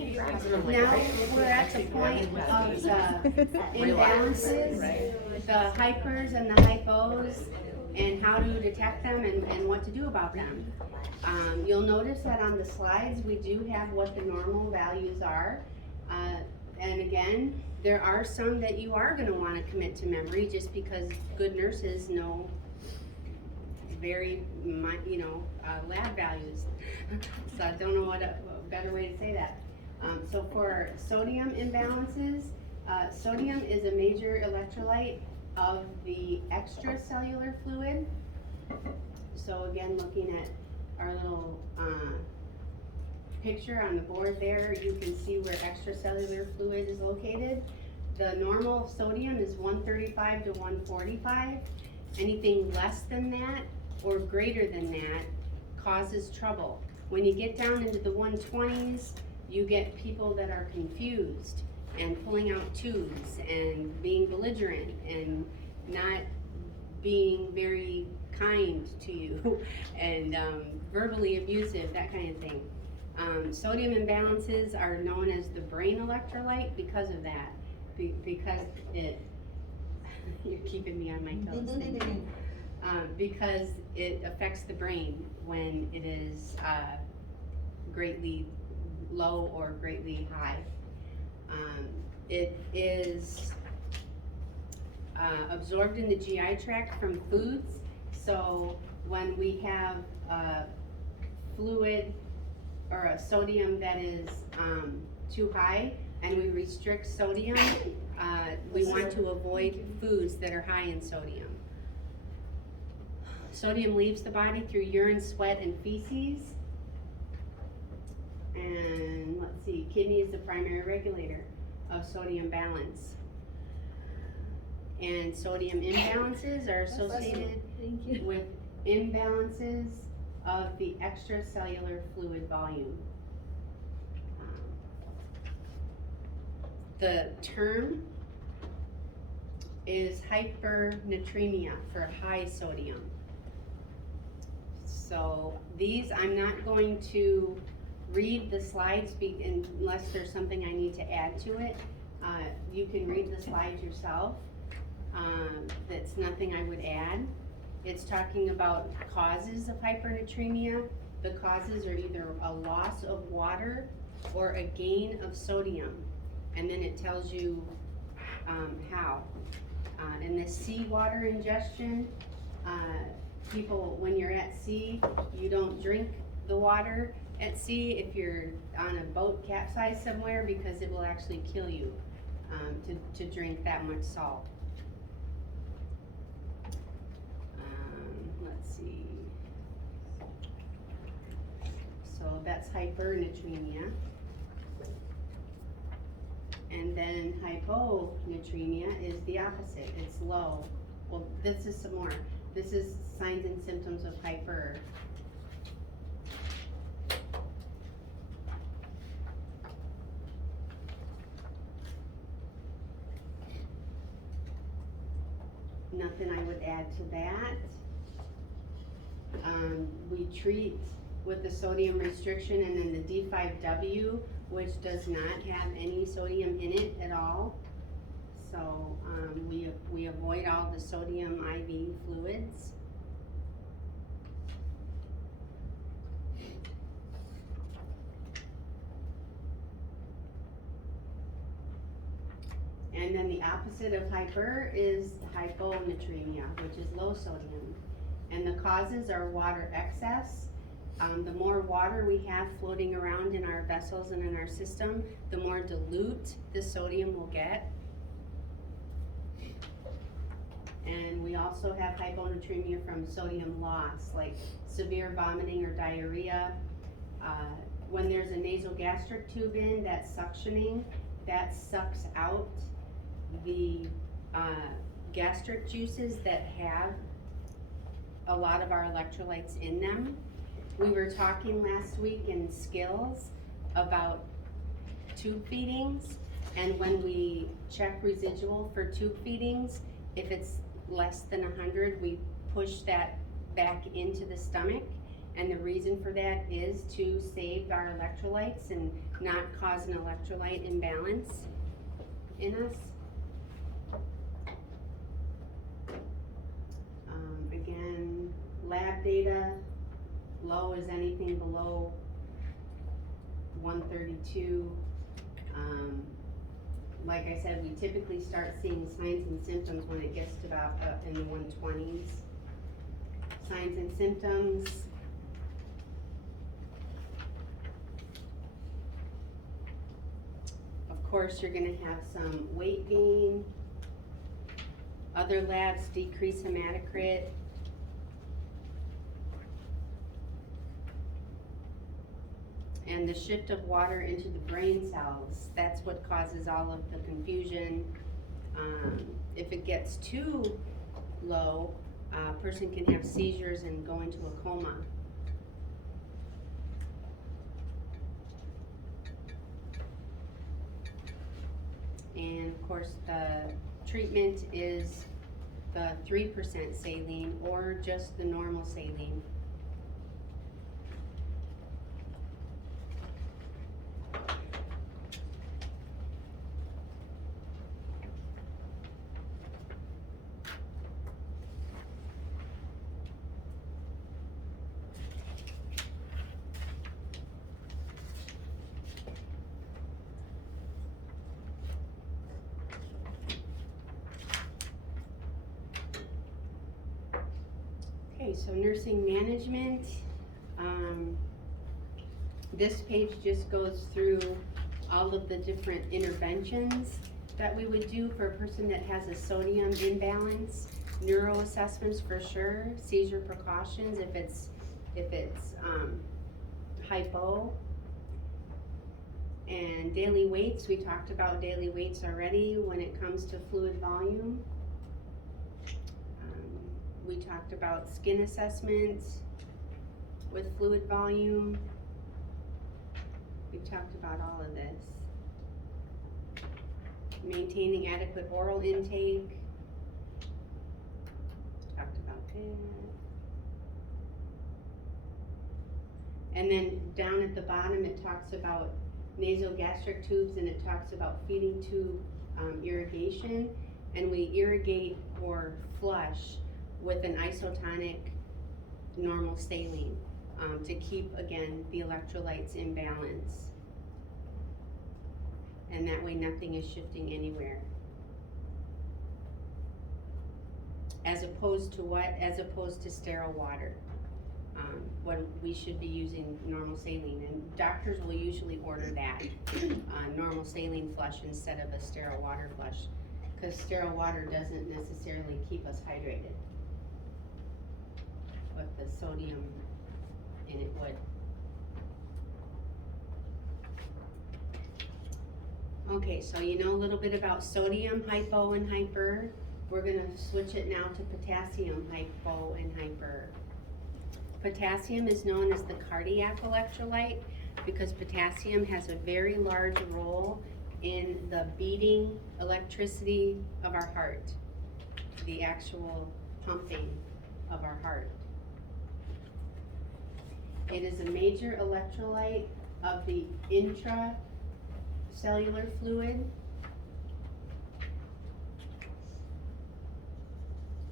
Now we're at the point of the imbalances, the hypers and the hypos, and how to detect them and what to do about them. You'll notice that on the slides, we do have what the normal values are. And again, there are some that you are gonna wanna commit to memory just because good nurses know very, lab values. So I don't know what a better way to say that. So for sodium imbalances, sodium is a major electrolyte of the extracellular fluid. So again, looking at our little picture on the board there, you can see where extracellular fluid is located. The normal sodium is 135 to 145. Anything less than that or greater than that causes trouble. When you get down into the 120s, you get people that are confused and pulling out tubes and being belligerent and not being very kind to you and verbally abusive, that kind of thing. Sodium imbalances are known as the brain electrolyte because of that, because it, you're keeping me on my toes, thank you. Because it affects the brain when it is greatly low or greatly high. It is absorbed in the GI tract from foods. So when we have fluid or a sodium that is too high and we restrict sodium, we want to avoid foods that are high in sodium. Sodium leaves the body through urine, sweat, and feces. And let's see, kidney is the primary regulator of sodium balance. And sodium imbalances are associated with imbalances of the extracellular fluid volume. The term is hypernatremia for high sodium. So these, I'm not going to read the slides unless there's something I need to add to it. You can read the slides yourself. That's nothing I would add. It's talking about causes of hypernatremia. The causes are either a loss of water or a gain of sodium. And then it tells you how. And the seawater ingestion, people, when you're at sea, you don't drink the water at sea if you're on a boat capsized somewhere, because it will actually kill you to drink that much salt. Let's see. So that's hypernatremia. And then hyponatremia is the opposite. It's low. Well, this is some more. This is signs and symptoms of hyper. Nothing I would add to that. We treat with the sodium restriction and then the D5W, which does not have any sodium in it at all. So we avoid all the sodium IV fluids. And then the opposite of hyper is hyponatremia, which is low sodium. And the causes are water excess. The more water we have floating around in our vessels and in our system, the more dilute the sodium will get. And we also have hyponatremia from sodium loss, like severe vomiting or diarrhea. When there's a nasogastric tube in that's suctioning, that sucks out the gastric juices that have a lot of our electrolytes in them. We were talking last week in skills about tube feedings, and when we check residual for tube feedings, if it's less than 100, we push that back into the stomach, And the reason for that is to save our electrolytes and not cause an electrolyte imbalance in us. Again, lab data, low is anything below 132. Like I said, we typically start seeing signs and symptoms when it gets to about in the 120s. Signs and symptoms. Of course, you're gonna have some weight gain. Other labs decrease hematocrit. And the shift of water into the brain cells, that's what causes all of the confusion. If it gets too low, a person can have seizures and go into a coma. And of course, the treatment is the 3% saline or just the normal saline. Okay, so nursing management. This page just goes through all of the different interventions that we would do for a person that has a sodium imbalance. Neuro assessments for sure, seizure precautions if it's hypo. And daily weights, we talked about daily weights already when it comes to fluid volume. We talked about skin assessments with fluid volume. We've talked about all of this. Maintaining adequate oral intake. Talked about that. And then down at the bottom it talks about nasogastric tubes and it talks about feeding tube irrigation. And we irrigate or flush with an isotonic normal saline to keep, again, the electrolytes in balance. And that way nothing is shifting anywhere. As opposed to what? As opposed to sterile water. When we should be using normal saline. And doctors will usually order that, normal saline flush instead of a sterile water flush. Because sterile water doesn't necessarily keep us hydrated. But the sodium in it would. Okay, so you know a little bit about sodium, hypo, and hyper. We're gonna switch it now to potassium, hypo, and hyper. Potassium is known as the cardiac electrolyte because potassium has a very large role in the beating electricity of our heart, the actual pumping of our heart. It is a major electrolyte of the intracellular fluid.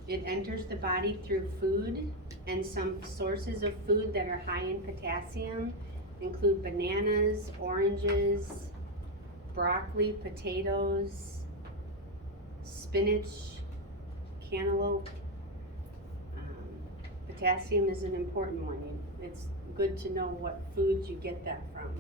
It enters the body through food, and some sources of food that are high in potassium include bananas, oranges, broccoli, potatoes, spinach, cantaloupe. Potassium is an important one. It's good to know what foods you get that from.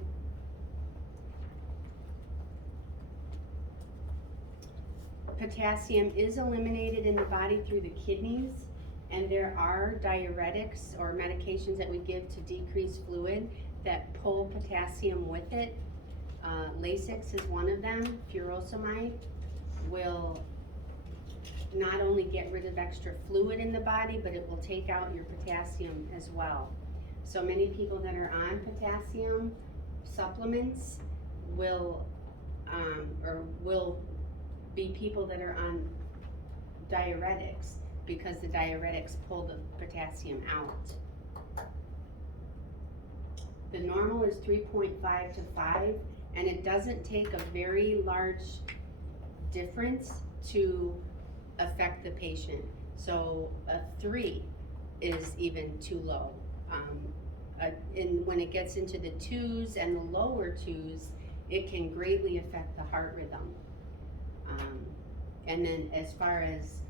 Potassium is eliminated in the body through the kidneys, and there are diuretics or medications that we give to decrease fluid that pull potassium with it. Lasix is one of them. Furosemide will not only get rid of extra fluid in the body, but it will take out your potassium as well. So many people that are on potassium supplements will be people that are on diuretics because the diuretics pull the potassium out. The normal is 3.5 to 5, and it doesn't take a very large difference to affect the patient. So a 3 is even too low. And when it gets into the 2s and the lower 2s, it can greatly affect the heart rhythm. And then as far as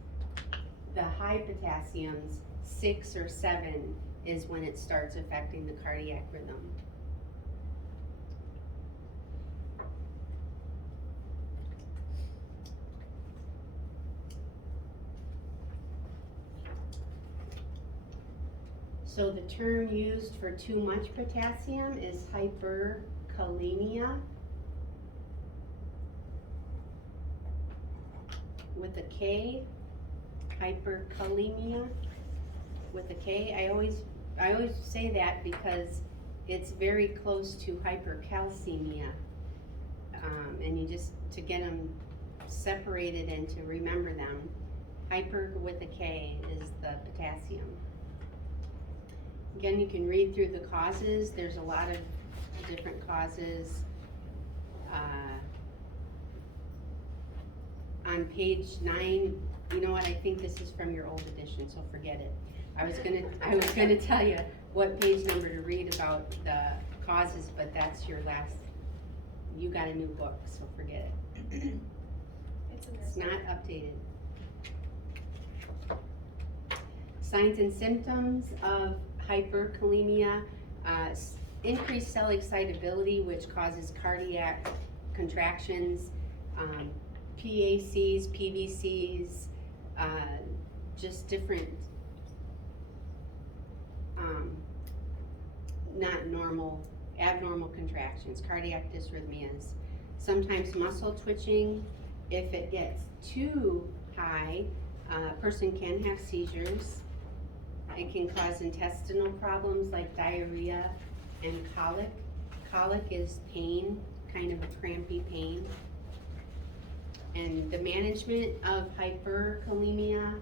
the high potassiums, 6 or 7 is when it starts affecting the cardiac rhythm. So the term used for too much potassium is hyperkalemia, with a K, hyperkalemia with a K. I always say that because it's very close to hypercalcemia, and you just, to get them separated and to remember them, hyper with a K is the potassium. Again, you can read through the causes. There's a lot of different causes. On page 9, you know what? I think this is from your old edition, so forget it. I was gonna tell you what page number to read about the causes, but that's your last. You got a new book, so forget it. It's not updated. Signs and symptoms of hyperkalemia: increased cell excitability, which causes cardiac contractions, PACs, PVCs, just different, not normal, abnormal contractions, cardiac dysrhythmias. Sometimes muscle twitching. If it gets too high, a person can have seizures. It can cause intestinal problems like diarrhea and colic. Colic is pain, kind of a crampy pain. And the management of hyperkalemia,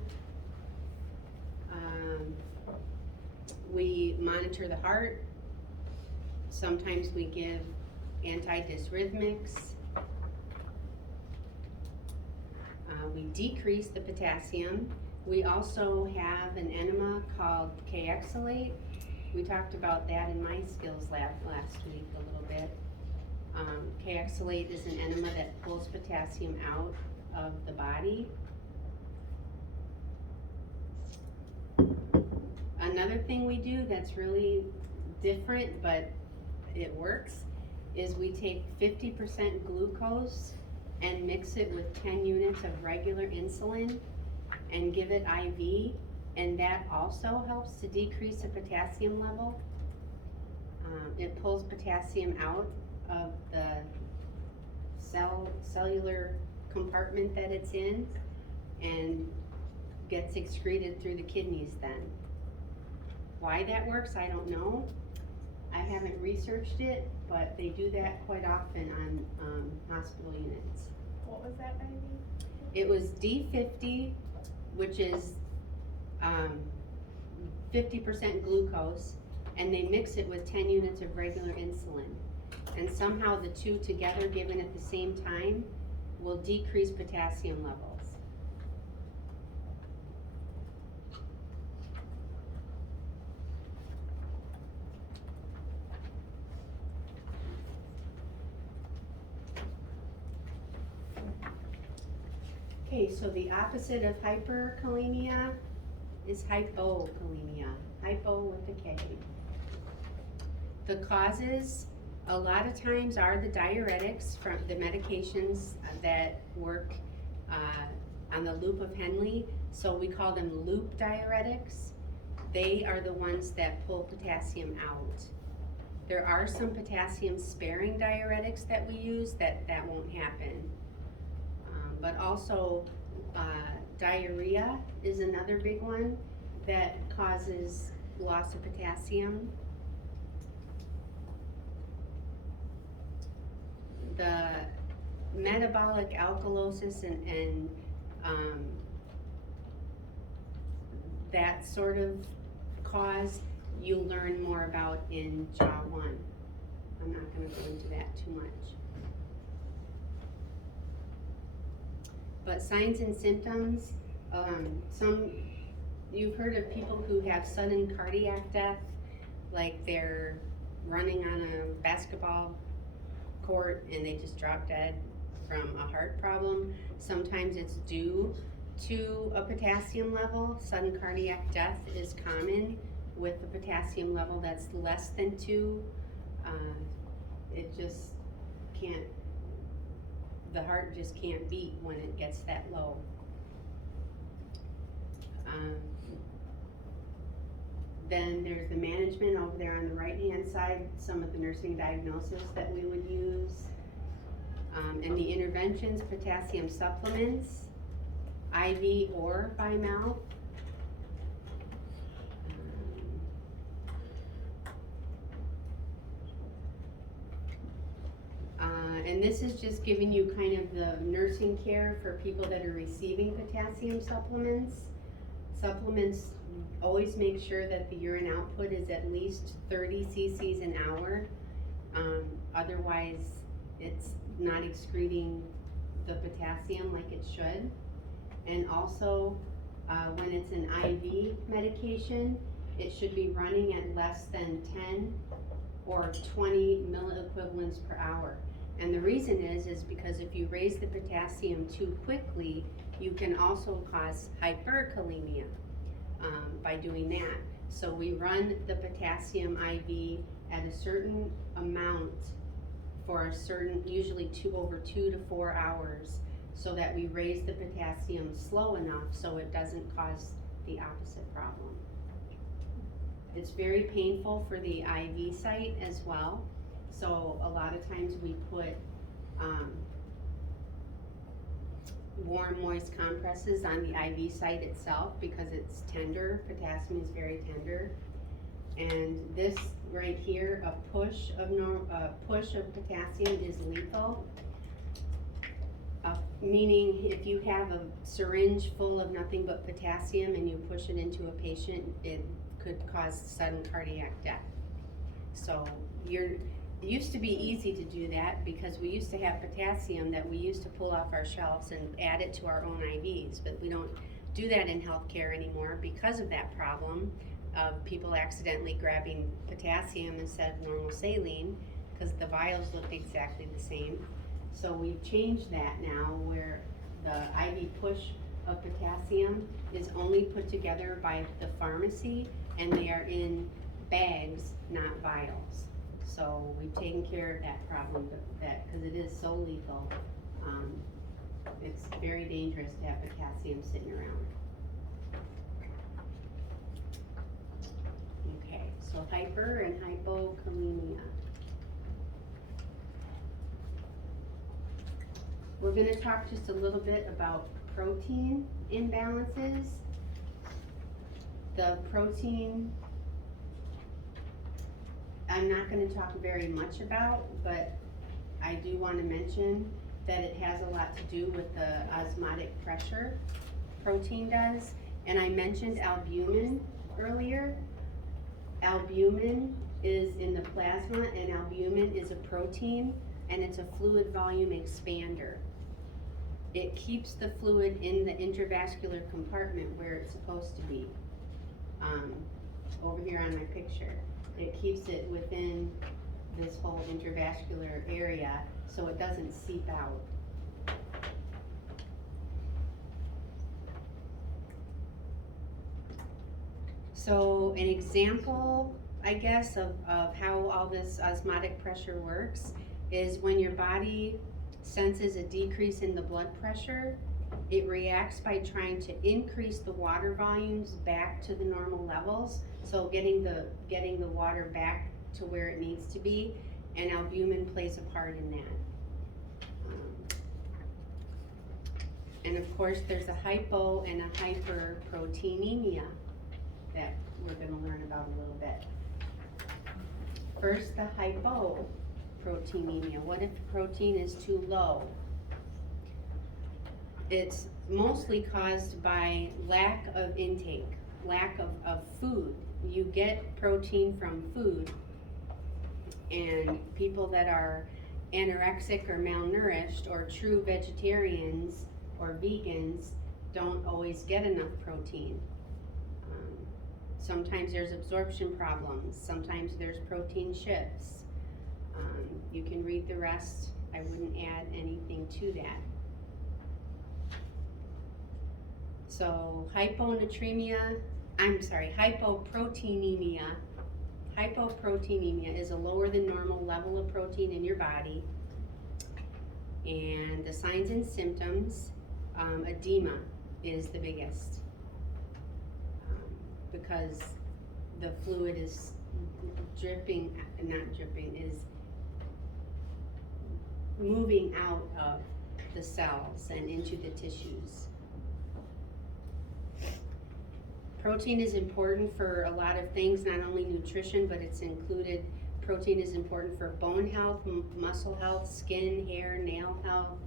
we monitor the heart. Sometimes we give antidysrhythmics. We decrease the potassium. We also have an enema called K-exolate. We talked about that in my skills lab last week a little bit. K-exolate is an enema that pulls potassium out of the body. Another thing we do that's really different, but it works, is we take 50% glucose and mix it with 10 units of regular insulin and give it IV, and that also helps to decrease the potassium level. It pulls potassium out of the cellular compartment that it's in and gets excreted through the kidneys then. Why that works, I don't know. I haven't researched it, but they do that quite often on hospital units. What was that IV? It was D50, which is 50% glucose, and they mix it with 10 units of regular insulin. And somehow the two together, given at the same time, will decrease potassium levels. Okay, so the opposite of hyperkalemia is hypokalemia. Hypo with a K. The causes a lot of times are the diuretics from the medications that work on the loop of Henle. So we call them loop diuretics. They are the ones that pull potassium out. There are some potassium sparing diuretics that we use that won't happen. But also diarrhea is another big one that causes loss of potassium. The metabolic alkalosis and that sort of cause you'll learn more about in Jaw 1. I'm not gonna go into that too much. But signs and symptoms, you've heard of people who have sudden cardiac death, like they're running on a basketball court and they just drop dead from a heart problem. Sometimes it's due to a potassium level. Sudden cardiac death is common with a potassium level that's less than 2. It just can't, the heart just can't beat when it gets that low. Then there's the management over there on the right-hand side, some of the nursing diagnosis that we would use. And the interventions, potassium supplements, IV or by mouth. And this is just giving you kind of the nursing care for people that are receiving potassium supplements. Supplements, always make sure that the urine output is at least 30 cc's an hour. Otherwise, it's not excreting the potassium like it should. And also, when it's an IV medication, it should be running at less than 10 or 20 milliequivalents per hour. And the reason is because if you raise the potassium too quickly, you can also cause hyperkalemia by doing that. So we run the potassium IV at a certain amount for a certain, usually over 2 to 4 hours, so that we raise the potassium slow enough so it doesn't cause the opposite problem. It's very painful for the IV site as well. So a lot of times we put warm, moist compresses on the IV site itself because it's tender. Potassium is very tender. And this right here, a push of potassium is lethal. Meaning if you have a syringe full of nothing but potassium and you push it into a patient, it could cause sudden cardiac death. So it used to be easy to do that because we used to have potassium that we used to pull off our shelves and add it to our own IVs, but we don't do that in healthcare anymore because of that problem of people accidentally grabbing potassium instead of normal saline because the vials look exactly the same. So we've changed that now where the IV push of potassium is only put together by the pharmacy and they are in bags, not vials. So we've taken care of that problem, because it is so lethal. It's very dangerous to have potassium sitting around. Okay, so hyper and hypokalemia. We're going to talk just a little bit about protein imbalances. The protein, I'm not going to talk very much about, but I do want to mention that it has a lot to do with the osmotic pressure. Protein does. And I mentioned albumin earlier. Albumin is in the plasma, and albumin is a protein, and it's a fluid volume expander. It keeps the fluid in the intravascular compartment where it's supposed to be. Over here on my picture. It keeps it within this whole intravascular area so it doesn't seep out. So an example, I guess, of how all this osmotic pressure works is when your body senses a decrease in the blood pressure, it reacts by trying to increase the water volumes back to the normal levels. So getting the water back to where it needs to be, and albumin plays a part in that. And of course, there's a hypo and a hyperproteinemia that we're going to learn about a little bit. First, the hypoproteinemia. What if protein is too low? It's mostly caused by lack of intake, lack of food. you get protein from food, and people that are anorexic or malnourished or true vegetarians or vegans don't always get enough protein. Sometimes there's absorption problems, sometimes there's protein shifts. You can read the rest. I wouldn't add anything to that. So hypoproteinemia is a lower than normal level of protein in your body. And the signs and symptoms, edema is the biggest, because the fluid is is moving out of the cells and into the tissues. Protein is important for a lot of things, not only nutrition, but it's included. Protein is important for bone health, muscle health, skin, hair, nail health,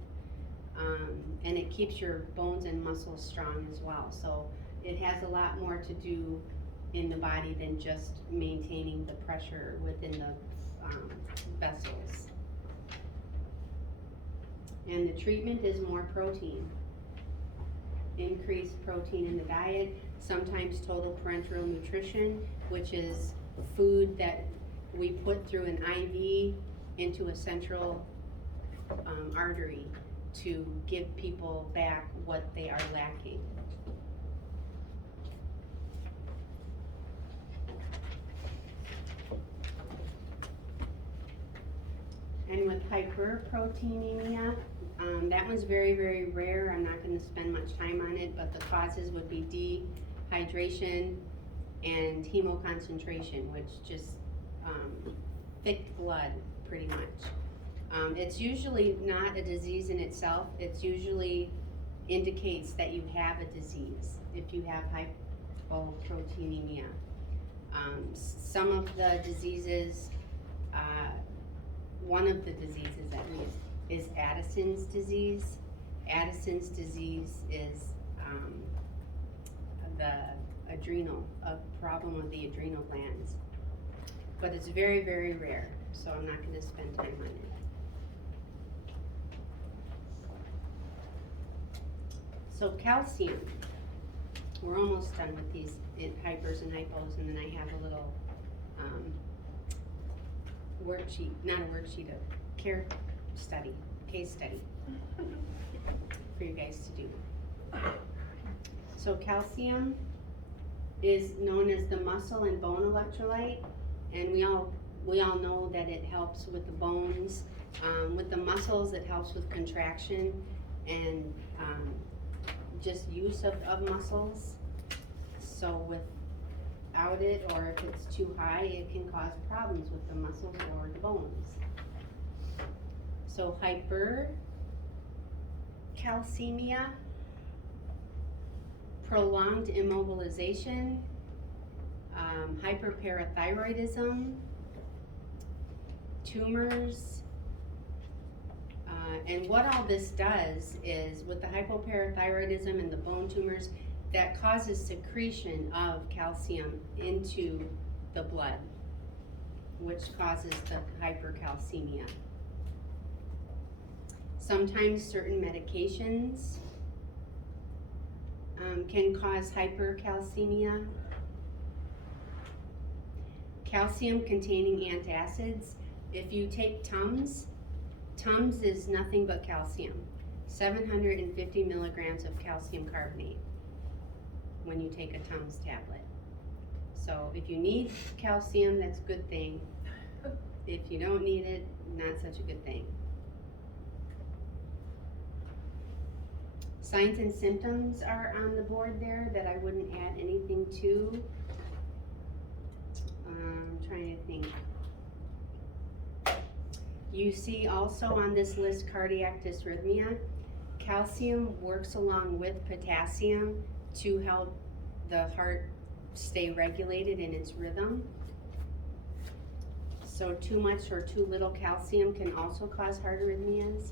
and it keeps your bones and muscles strong as well. So it has a lot more to do in the body than just maintaining the pressure within the vessels. And the treatment is more protein. Increased protein in the diet, sometimes total parenteral nutrition, which is food that we put through an IV into a central artery to give people back what they are lacking. And with hyperproteinemia, that one's very, very rare. I'm not going to spend much time on it, but the causes would be dehydration and hemoconcentration, which just thick blood, pretty much. It's usually not a disease in itself. It's usually indicates that you have a disease if you have hypoproteinemia. Some of the diseases, one of the diseases at least, is Addison's disease. Addison's disease is a problem with the adrenal glands. But it's very, very rare, so I'm not going to spend time on it. So calcium, we're almost done with these hypers and hypos, and then I have a little worksheet, not a worksheet, a case study for you guys to do. So calcium is known as the muscle and bone electrolyte, and we all know that it helps with the bones. With the muscles, it helps with contraction and just use of muscles. So without it, or if it's too high, it can cause problems with the muscles or the bones. So hypercalcemia, prolonged immobilization, hyperparathyroidism, tumors, and what all this does is, with the hypoparathyroidism and the bone tumors, that causes secretion of calcium into the blood, which causes the hypercalcemia. Sometimes certain medications can cause hypercalcemia. Calcium-containing antacids. If you take Tums is nothing but calcium. 750 milligrams of calcium carbonate when you take a Tums tablet. So if you need calcium, that's a good thing. If you don't need it, not such a good thing. Signs and symptoms are on the board there that I wouldn't add anything to. I'm trying to think. You see also on this list cardiac dysrhythmia. Calcium works along with potassium to help the heart stay regulated in its rhythm. So too much or too little calcium can also cause heart arrhythmias.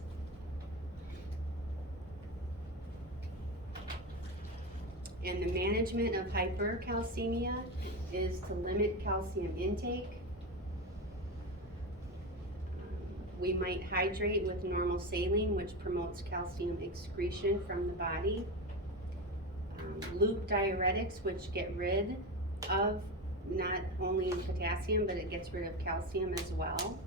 And the management of hypercalcemia is to limit calcium intake. We might hydrate with normal saline, which promotes calcium excretion from the body. Loop diuretics, which get rid of not only potassium, but it gets rid of calcium as well.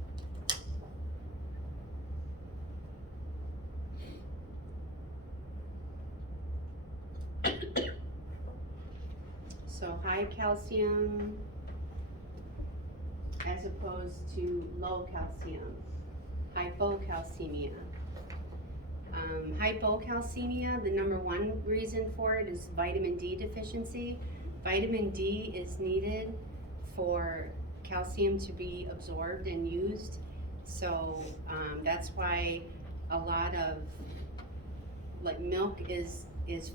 So high calcium as opposed to low calcium, hypocalcemia. Hypocalcemia, the number one reason for it is vitamin D deficiency. Vitamin D is needed for calcium to be absorbed and used. So that's why a lot of like milk is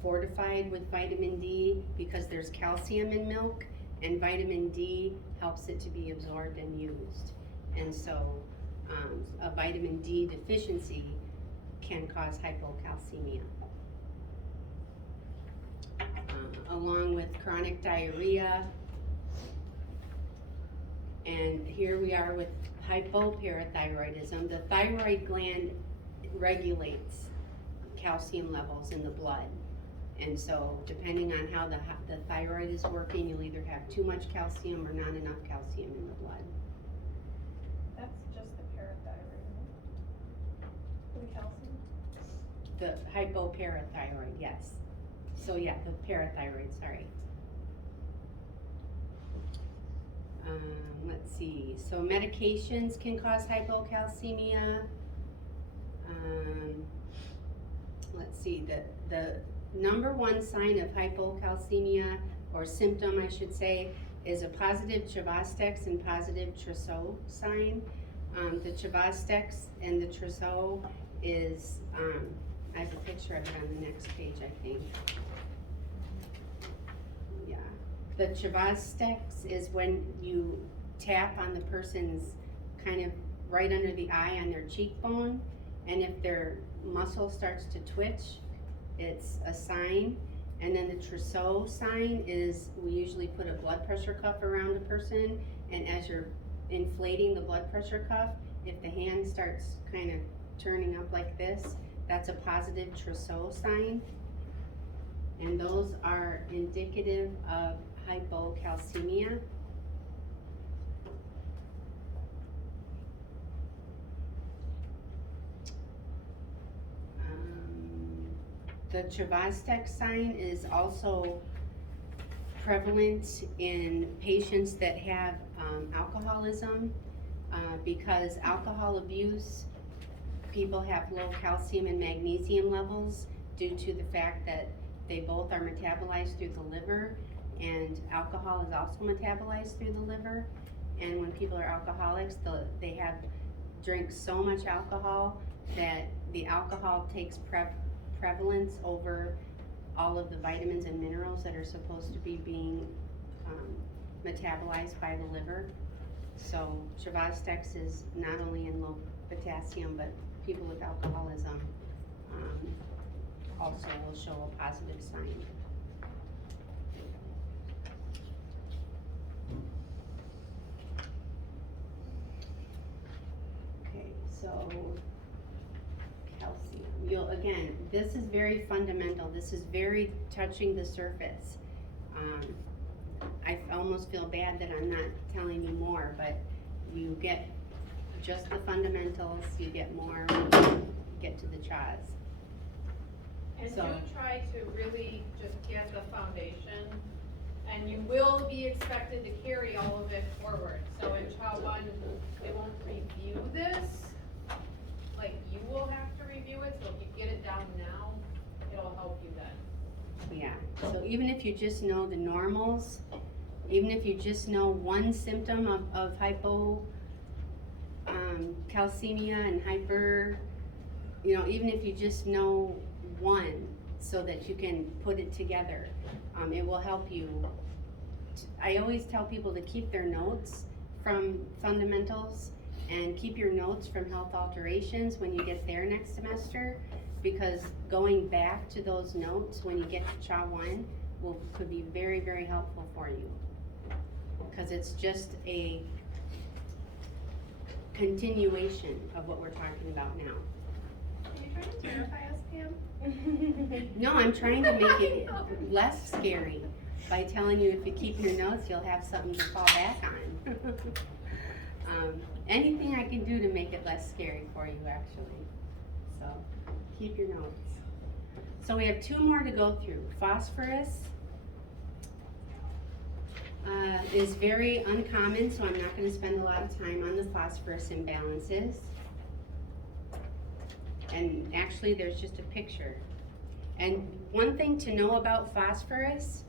fortified with vitamin D because there's calcium in milk, and vitamin D helps it to be absorbed and used. And so a vitamin D deficiency can cause hypocalcemia. Along with chronic diarrhea. And here we are with hypoparathyroidism. The thyroid gland regulates calcium levels in the blood. And so depending on how the thyroid is working, you'll either have too much calcium or not enough calcium in the blood. That's just the parathyroid, right? For the calcium? The hypoparathyroid, yes. So yeah, the parathyroid, sorry. Let's see, so medications can cause hypocalcemia. Let's see, the number one sign of hypocalcemia, or symptom I should say, is a positive Chavastex and positive Trousseau sign. The Chavastex and the Trousseau is, I have a picture of it on the next page, I think. Yeah. The Chavastex is when you tap on the person's kind of right under the eye on their cheekbone, and if their muscle starts to twitch, it's a sign. And then the Trousseau sign is we usually put a blood pressure cuff around a person, and as you're inflating the blood pressure cuff, if the hand starts kind of turning up like this, that's a positive Trousseau sign. And those are indicative of hypocalcemia. The Chavastex sign is also prevalent in patients that have alcoholism, because alcohol abuse, people have low calcium and magnesium levels due to the fact that they both are metabolized through the liver, and alcohol is also metabolized through the liver. And when people are alcoholics, they have drank so much alcohol that the alcohol takes prevalence over all of the vitamins and minerals that are supposed to be being metabolized by the liver. So Chavastex is not only in low potassium, but people with alcoholism also will show a positive sign. Okay, so calcium. Again, this is very fundamental. This is very touching the surface. I almost feel bad that I'm not telling you more, but you get just the fundamentals, you get more when you get to the chas. And So- do try to really just get the foundation, and you will be expected to carry all of it forward. So in CHA 1, they won't review this, like you will have to review it, so if you get it down now, it'll help you then. Yeah, so even if you just know the normals, even if you just know one symptom of calcemia and hyper, even if you just know one so that you can put it together, it will help you. I always tell people to keep their notes from fundamentals and keep your notes from health alterations when you get there next semester, because going back to those notes when you get to CHA 1 could be very, very helpful for you. Cause it's just a continuation of what we're talking about now. Are you trying to terrify us, Pam? No, I'm trying to make it less scary by telling you if you keep your notes, you'll have something to fall back on. Anything I can do to make it less scary for you, actually. So, keep your notes. So we have two more to go through. Phosphorus is very uncommon, so I'm not gonna spend a lot of time on the phosphorus imbalances. And actually, there's just a picture. And one thing to know about phosphorus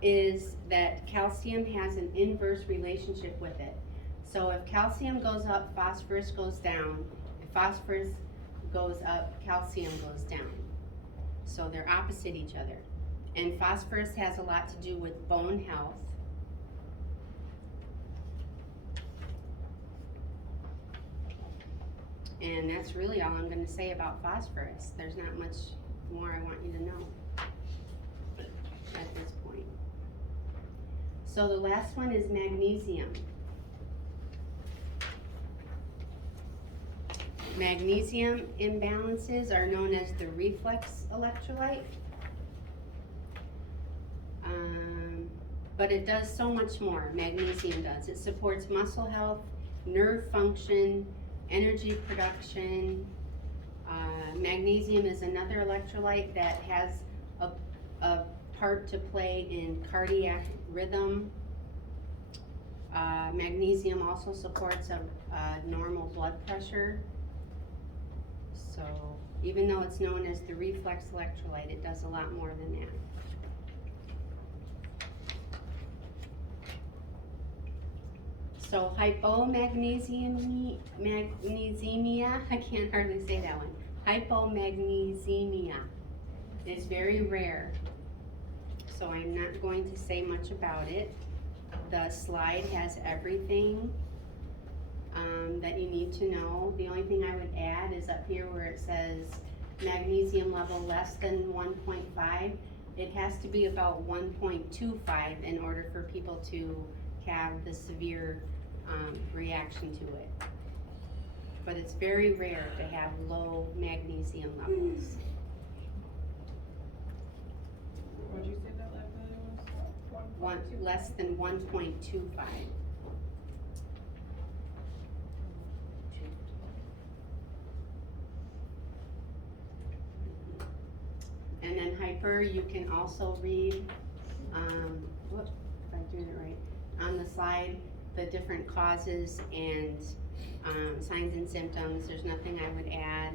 is that calcium has an inverse relationship with it. So if calcium goes up, phosphorus goes down. If phosphorus goes up, calcium goes down. So they're opposite each other. And phosphorus has a lot to do with bone health. And that's really all I'm gonna say about phosphorus. There's not much more I want you to know at this point. So the last one is magnesium. Magnesium imbalances are known as the reflex electrolyte. But it does so much more, magnesium does. It supports muscle health, nerve function, energy production. Magnesium is another electrolyte that has a part to play in cardiac rhythm. Magnesium also supports a normal blood pressure. So even though it's known as the reflex electrolyte, it does a lot more than that. So hypomagnesemia, I can't hardly say that one. Hypomagnesemia is very rare. So I'm not going to say much about it. The slide has everything that you need to know. The only thing I would add is up here where it says magnesium level less than 1.5. It has to be about 1.25 in order for people to have the severe reaction to it. But it's very rare to have low magnesium levels. What'd you say that last one was? Less than 1.25. And then hyper, you can also read, whoop, if I'm doing it right, on the slide, the different causes and signs and symptoms. There's nothing I would add.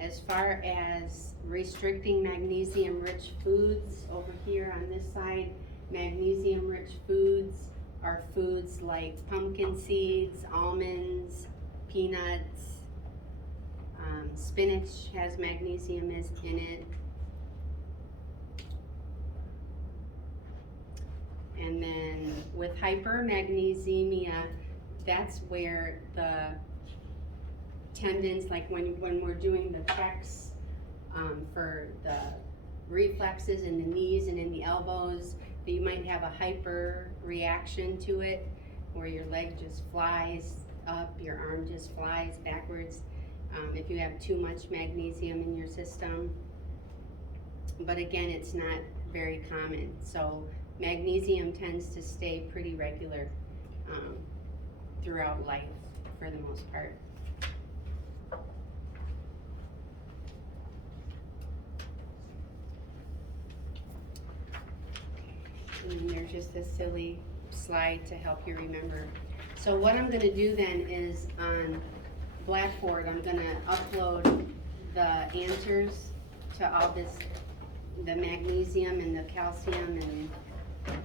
As far as restricting magnesium-rich foods, over here on this side, magnesium-rich foods are foods like pumpkin seeds, almonds, peanuts. Spinach has magnesium in it. And then with hypermagnesemia, that's where the tendons, like when we're doing the checks for the reflexes in the knees and in the elbows, that you might have a hyper reaction to it, where your leg just flies up, your arm just flies backwards, if you have too much magnesium in your system. But again, it's not very common. So magnesium tends to stay pretty regular throughout life for the most part. And there's just this silly slide to help you remember. So what I'm gonna do then is on Blackboard, I'm gonna upload the answers to all this, the magnesium and the calcium and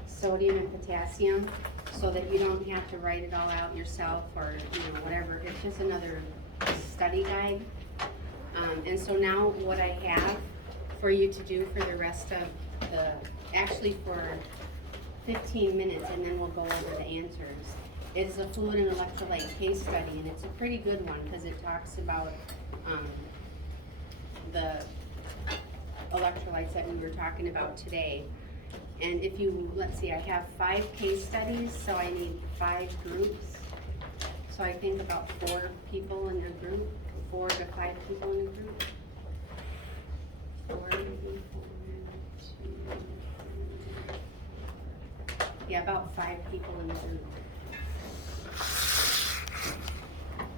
sodium and potassium, so that you don't have to write it all out yourself or whatever. It's just another study guide. And so now what I have for you to do for the rest of the, actually for 15 minutes, and then we'll go over the answers. It's a fluid and electrolyte case study, and it's a pretty good one because it talks about the electrolytes that we were talking about today. And if you, let's see, I have 5 case studies, so I need 5 groups. So I think about 4 people in a group, 4 to 5 people in a group. 4, maybe 4, 2, 3. Yeah, about 5 people in a group.